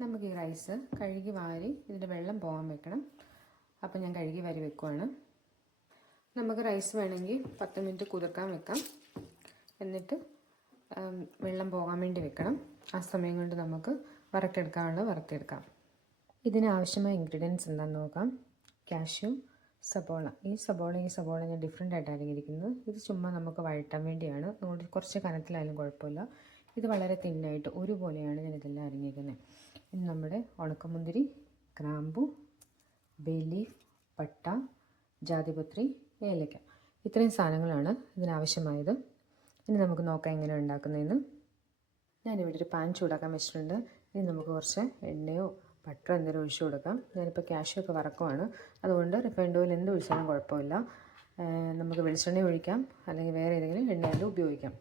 നമുക്ക് ഈ റൈസ് കഴുകി വാരി ഇതിന്റെ വെള്ളം പോകാൻ വെക്കണം. അപ്പോൾ ഞാൻ കഴുകി വാരി വെക്കുവാണ്. നമുക്ക് റൈസ് വേണമെങ്കിൽ പത്ത് മിനിറ്റ് കുതിർക്കാൻ വെക്കാം. എന്നിട്ട് വെള്ളം പോകാൻ വേണ്ടി വെക്കണം. ആ സമയം കൊണ്ട് നമുക്ക് വറക്കെടുക്കാനുള്ള വറുത്തെടുക്കാം. ഇതിനാവശ്യമായ ഇൻഗ്രീഡിയൻസ് എന്താണെന്ന് നോക്കാം. കാഷ്യൂ സബോള. ഈ സബോള ഈ സബോള ഞാൻ ഡിഫറെന്റ് ആയിട്ടാണ് ഇരിക്കുന്നത് ഇത് ചുമ്മാ നമുക്ക് വഴറ്റാൻ വേണ്ടിയാണ്. അതുകൊണ്ട് കുറച്ച് കനത്തിലായാലും കുഴപ്പമില്ല. ഇത് വളരെ തിന്നായിട്ട് ഒരുപോലെയാണ് ഞാൻ ഇതെല്ലാം അരിഞ്ഞിരിക്കുന്നത് ഇനി നമ്മുടെ ഉണക്കമുന്തിരി ഗ്രാമ്പു ബേ ലീഫ് പട്ട ജാതിപത്രി ഏലക്ക. ഇത്രയും സാധനങ്ങളാണ് ഇതിനാവശ്യമായത്. ഇനി നമുക്ക് നോക്കാം എങ്ങനെ ഉണ്ടാക്കുന്നതെന്ന് ഞാനിവിടെ ഒരു പാൻ ചൂടാക്കാൻ വെച്ചിട്ടുണ്ട്. ഇനി നമുക്ക് കുറച്ച് എണ്ണയോ ബട്ടറോ എന്തെങ്കിലും ഒഴിച്ചു കൊടുക്കാം. ഞാനിപ്പോൾ കാഷ്യൂ ഒക്കെ വറക്കുവാണ്. അതുകൊണ്ട് റിഫൈൻഡ് ഓയിൽ എന്ത് ഒഴിച്ചാലും കുഴപ്പമില്ല. നമുക്ക് വെളിച്ചെണ്ണ ഒഴിക്കാം. അല്ലെങ്കിൽ വേറെ ഏതെങ്കിലും എണ്ണയായാലും ഉപയോഗിക്കാം.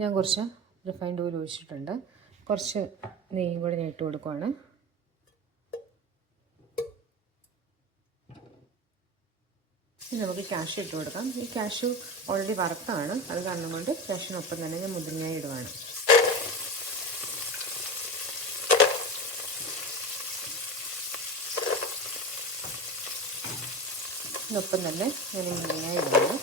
ഞാൻ കുറച്ച് റിഫൈൻഡ് ഓയിൽ ഒഴിച്ചിട്ടുണ്ട്. കുറച്ച് നെയ്യും കൂടി ഞാൻ ഇട്ട് കൊടുക്കുവാണ്. ഇനി നമുക്ക് ക്യാഷ് ഇട്ട് കൊടുക്കാം. ഈ ക്യാഷ് ഓൾറെഡി വറുത്താണ്. അത് കാരണം കൊണ്ട് ക്യാഷിനൊപ്പം തന്നെ ഞാൻ മുതിർന്നയായി ഇടുവാണ്. ഇതിനൊപ്പം തന്നെ ഞാൻ മുതിർന്നയായി ഇടുന്നു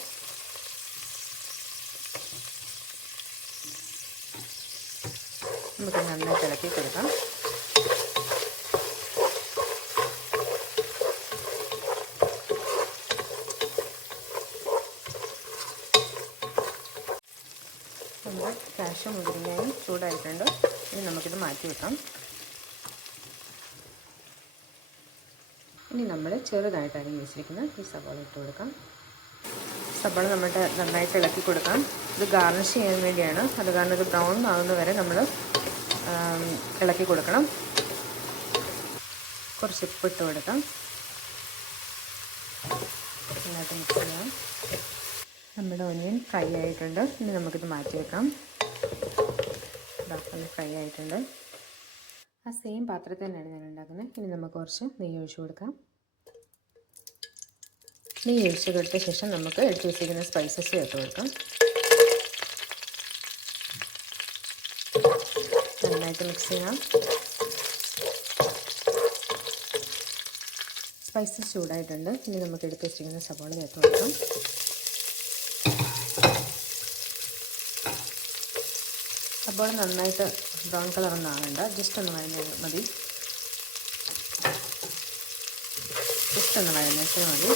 നമുക്ക് നന്നായിട്ട് ഇളക്കി കൊടുക്കാം. നമ്മുടെ കാഷ്യ മുതിരിങ്ങയും ചൂടായിട്ടുണ്ട്. ഇനി നമുക്കിത് മാറ്റി വെക്കാം. ഇനി നമ്മൾ ചെറുതായിട്ട് അരിഞ്ഞ് വെച്ചിരിക്കുന്ന ഈ സവാള ഇട്ട് കൊടുക്കാം. സവാള നമ്മുടെ നന്നായിട്ട് ഇളക്കി കൊടുക്കാം. ഇത് ഗാർണിഷ് ചെയ്യാൻ വേണ്ടിയാണ്. അത് കാരണം ഇത് ബ്രൗൺ ആകുന്നവരെ നമ്മൾ ഇളക്കി കൊടുക്കണം. കുറച്ച് ഉപ്പിട്ട് കൊടുക്കാം. നന്നായിട്ട് മിക്സ് ചെയ്യാം. നമ്മുടെ ഒനിയൻ ഫ്രൈ ആയിട്ടുണ്ട്. ഇനി നമുക്കിത് മാറ്റി വെക്കാം. ബാക്കി ഫ്രൈ ആയിട്ടുണ്ട്. ആ സെയിം പാത്രത്തിൽ തന്നെയാണ് ഞാൻ ഉണ്ടാക്കുന്നത്. ഇനി നമുക്ക് കുറച്ച് നെയ്യ് ഒഴിച്ചു കൊടുക്കാം. നെയ്യ് ഒഴിച്ച് കൊടുത്ത ശേഷം നമുക്ക് എടുത്ത് വെച്ചിരിക്കുന്ന സ്പൈസസ് ചേർത്ത് കൊടുക്കാം. നന്നായിട്ട് മിക്സ് ചെയ്യാം സ്പൈസസ് ചൂടായിട്ടുണ്ട്. ഇനി നമുക്ക് എടുത്ത് വെച്ചിരിക്കുന്ന സവാള ചേർത്ത് കൊടുക്കാം. സവാള നന്നായിട്ട് ബ്രൗൺ കളർ ഒന്നും ആവേണ്ട ജസ്റ്റ് ഒന്ന് വഴഞ്ഞാൽ മതി. ജസ്റ്റ് ഒന്ന് വഴഞ്ഞാൽ മതി.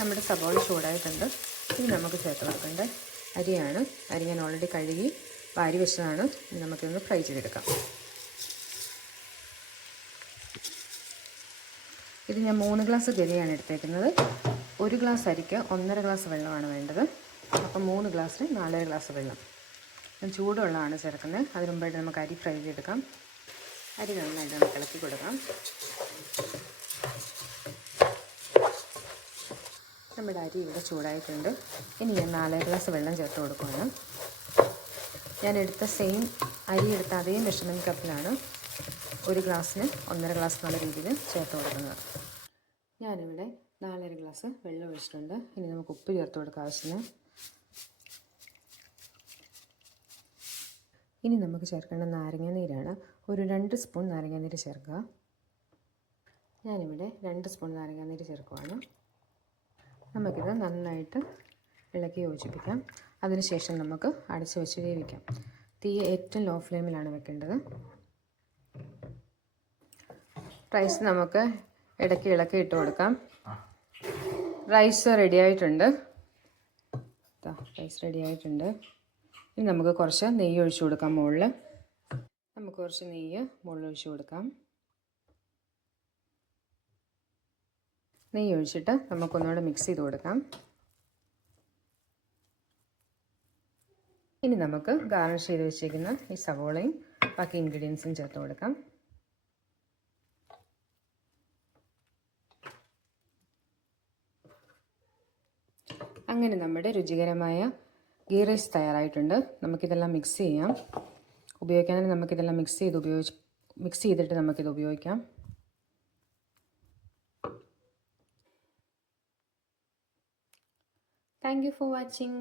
നമ്മുടെ സവാള ചൂടായിട്ടുണ്ട്. ഇനി നമുക്ക് ചേർത്ത് കൊടുക്കേണ്ട അരിയാണ്. അരി ഞാൻ ഓൾറെഡി കഴുകി. വാരി വെച്ചതാണ്. ഇനി നമുക്കിതൊന്ന് ഫ്രൈ ചെയ്തെടുക്കാം. ഇത് ഞാൻ മൂന്ന് ഗ്ലാസ് ഗരിയാണ് എടുത്തേക്കുന്നത്. ഒരു ഗ്ലാസ് അരിക്ക് ഒന്നര ഗ്ലാസ് വെള്ളമാണ് വേണ്ടത്. അപ്പം മൂന്ന് ഗ്ലാസ്സിന് നാലര ഗ്ലാസ് വെള്ളം. ഞാൻ ചൂടുവെള്ളമാണ് ചേർക്കുന്നത്. അതിന് മുമ്പായിട്ട് നമുക്ക് അരി ഫ്രൈ ചെയ്തെടുക്കാം. അരി നന്നായിട്ട് നമുക്ക് ഇളക്കി കൊടുക്കാം. നമ്മുടെ അരി ഇവിടെ ചൂടായിട്ടുണ്ട്. ഇനി ഞാൻ നാലര ഗ്ലാസ് വെള്ളം ചേർത്ത് കൊടുക്കുകയാണ്. ഞാൻ എടുത്ത സെയിം അരി എടുത്ത അതേ മെഷർമെന്റ് കപ്പിലാണ് ഒരു ഗ്ലാസ്സിന് ഒന്നര ഗ്ലാസ് എന്നുള്ള രീതിയിൽ ചേർത്ത് കൊടുക്കുന്നത്. ഞാനിവിടെ നാലര ഗ്ലാസ് വെള്ളം ഒഴിച്ചിട്ടുണ്ട്. ഇനി നമുക്ക് ഉപ്പ് ചേർത്ത് കൊടുക്കാം ആവശ്യത്തിന് ഇനി നമുക്ക് ചേർക്കേണ്ട നാരങ്ങ നീരാണ്. ഒരു രണ്ട് സ്പൂൺ നാരങ്ങ നീര് ചേർക്കുക. ഞാനിവിടെ രണ്ട് സ്പൂൺ നാരങ്ങ നീര് ചേർക്കുവാണ്. നമുക്കിത് നന്നായിട്ട് ഇളക്കി യോജിപ്പിക്കാം. അതിനുശേഷം നമുക്ക് അടച്ചു വെച്ച് വേവിക്കാം. തീ ഏറ്റവും ലോ ഫ്ലെയിമിലാണ് വെക്കേണ്ടത്. റൈസ് നമുക്ക് ഇടയ്ക്ക് ഇളക്കി ഇട്ട് കൊടുക്കാം. റൈസ് റെഡി ആയിട്ടുണ്ട്. റൈസ് റെഡി ആയിട്ടുണ്ട്. ഇനി നമുക്ക് കുറച്ച് നെയ്യ് ഒഴിച്ചു കൊടുക്കാം മുകളിൽ നമുക്ക് കുറച്ച് നെയ്യ് മുകളിൽ ഒഴിച്ചു കൊടുക്കാം. നെയ്യ് ഒഴിച്ചിട്ട് നമുക്കൊന്നുകൂടെ മിക്സ് ചെയ്ത് കൊടുക്കാം. ഇനി നമുക്ക് ഗാർണിഷ് ചെയ്ത് വെച്ചിരിക്കുന്ന ഈ സവോളയും ബാക്കി ഇൻഗ്രീഡിയൻസും ചേർത്ത് കൊടുക്കാം. അങ്ങനെ നമ്മുടെ രുചികരമായ ഗീ റൈസ് തയ്യാറായിട്ടുണ്ട്. നമുക്കിതെല്ലാം മിക്സ് ചെയ്യാം. ഉപയോഗിക്കാനും നമുക്കിതെല്ലാം മിക്സ് ചെയ്ത് ഉപയോഗിച്ച് മിക്സ് ചെയ്തിട്ട് നമുക്കിത് ഉപയോഗിക്കാം. Thank you for watching